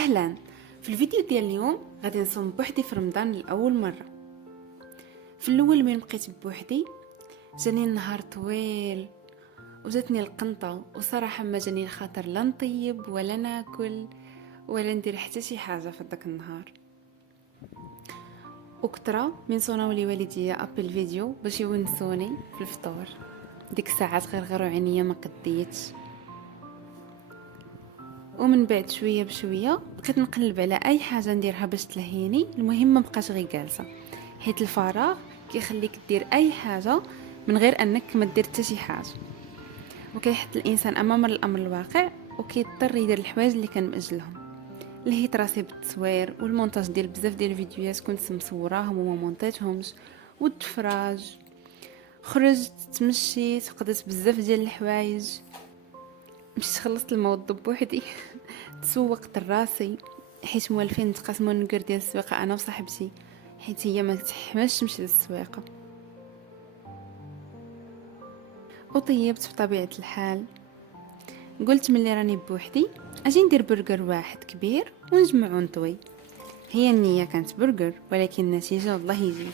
اهلا. في الفيديو ديال اليوم غادي نصوم بوحدي في رمضان لاول مره. في الاول من بقيت بوحدي جاني النهار طويل وجاتني القنطه، وصراحه ما جاني الخاطر لا نطيب ولا ناكل ولا ندير حتى شي حاجه في داك النهار. وكترة من صوناو لي والديا ابل فيديو باش يونسوني في الفطور. ديك الساعات غير عينيا ما قديتش. ومن بعد شويه بشويه بقيت نقلب على اي حاجه نديرها باش تلهيني، المهم ما بقاش غير جالسه، حيت الفراغ كيخليك دير اي حاجه من غير انك ما دير حتى شي حاجه، وكيحط الانسان امام الامر الواقع وكيضطر يدير الحوايج اللي كان مأجلهم. لهيت راسي بالتصوير والمونتاج ديال بزاف ديال الفيديوهات كنت مصوراهم وما مونطيتهمش، والتفراج. خرجت تمشيت وقضيت بزاف ديال الحوايج. مشيت خلصت الموضوع بوحدي تسوقت راسي، حيت موالفين نتقاسموا النكر ديال السواقه انا وصاحبتي، حيت هي ما تحملش تمشي للسواقه. وطيبت بطبيعه الحال. قلت ملي راني بوحدي اجي ندير برجر واحد كبير ونجمعو نطوي. هي النيه كانت برجر، ولكن النتيجه والله يجي.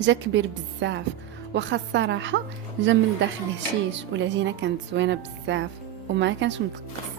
جا كبير بزاف، واخا الصراحه جا من الداخل هشيش، والعجينه كانت زوينه بزاف وما كانش مدقس.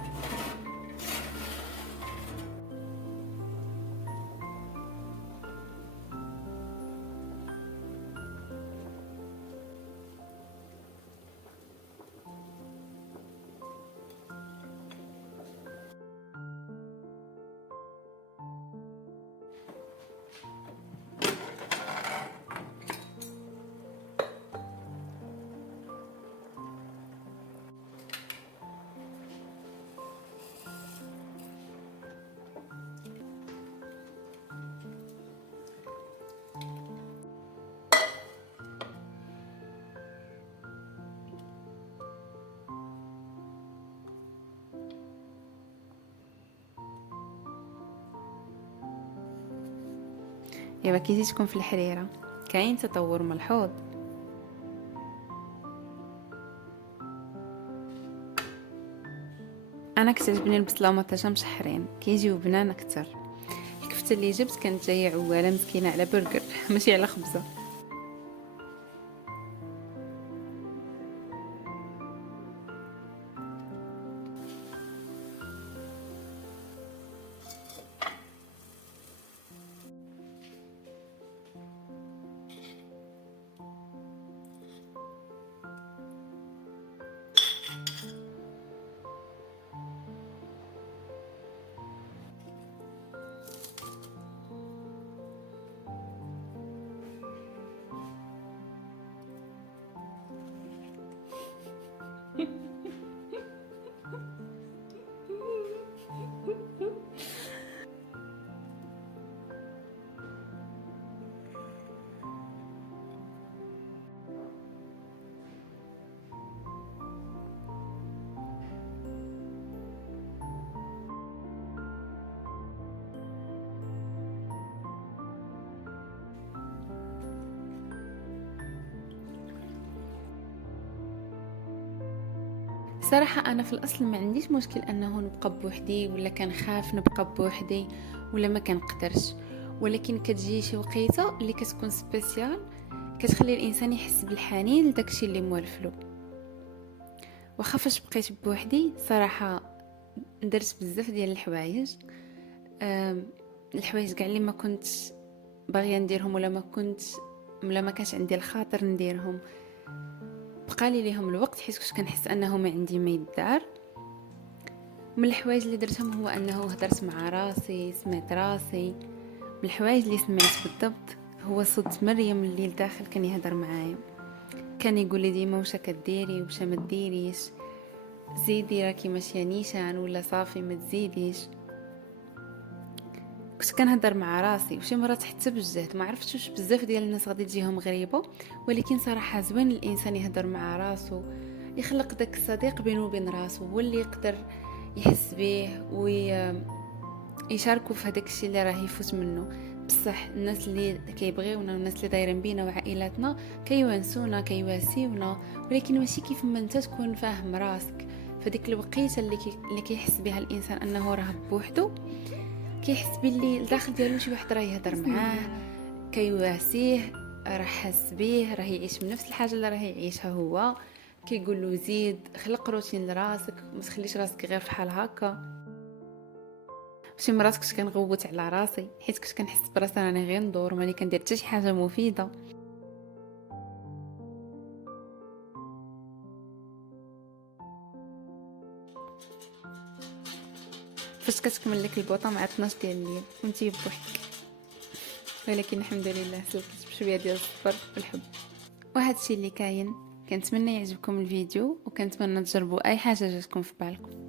ايوا كي جيتكم في الحريره كاين تطور ملحوظ. انا كتعجبني البصله ومطاجه مشحرين كيجيو بنان اكثر. الكفته اللي جبت كانت جايه عواله مسكينه على برجر ماشي على خبزه. صراحة أنا في الأصل ما عنديش مشكل أنه نبقى بوحدي ولا كنخاف نبقى بوحدي ولا ما كنقدرش، ولكن كتجي شي وقيته اللي كتكون سبيسيال كتخلي الإنسان يحس بالحنين لداكشي اللي موالفلو. واخا فاش بقيت بوحدي صراحة درت بزاف ديال الحوايج، الحوايج كاع اللي ما كنت باغيه نديرهم ولا ما كانش عندي الخاطر نديرهم بقالي ليهم الوقت حيت كنت كنحس انه ما عندي ما يدار. من الحوايج اللي درتهم هو انه هدرت مع راسي، سمعت راسي. من الحوايج اللي سمعت بالضبط هو صوت مريم اللي لداخل كان يهدر معايا، كان يقول لي ديما واش كديري واش ما ديريش، زيدي راكي ماشيه نيشان ولا صافي ما تزيديش. كنت كنهضر مع راسي وشي مرات حتى بالجهد. ما عرفتش واش بزاف ديال الناس غادي تجيهم غريبه، ولكن صراحه زوين الانسان يهضر مع راسو، يخلق داك الصديق بينه وبين راسو هو اللي يقدر يحس به ويشاركوا في هذاك الشيء اللي راه يفوت منه. بصح الناس اللي كيبغيونا والناس اللي دايرين بينا وعائلاتنا كيوانسونا كيواسيونا، ولكن ماشي كيف ما انت تكون فاهم راسك. فديك الوقيته اللي كيحس بها الانسان انه راه بوحدو، كيحس باللي الداخل ديالو شي واحد راه يهضر معاه كيواسيه، راه حاس به، راه يعيش من نفس الحاجه اللي راه يعيشها هو. كيقول له زيد خلق روتين لراسك، ما تخليش راسك غير فحال هكا. شي مرات كنت كنغوت على راسي حيت كنت كنحس براسي راني غير ندور ملي كندير حتى شي حاجه مفيده. فاش كتكمل لك البوطه مع 12 ديال الليل وانتي بوحدك، ولكن الحمد لله سلكت بشويه ديال الصبر والحب. وهذا الشيء اللي كاين. كنتمنى يعجبكم الفيديو وكنتمنى تجربوا اي حاجه جاتكم في بالكم.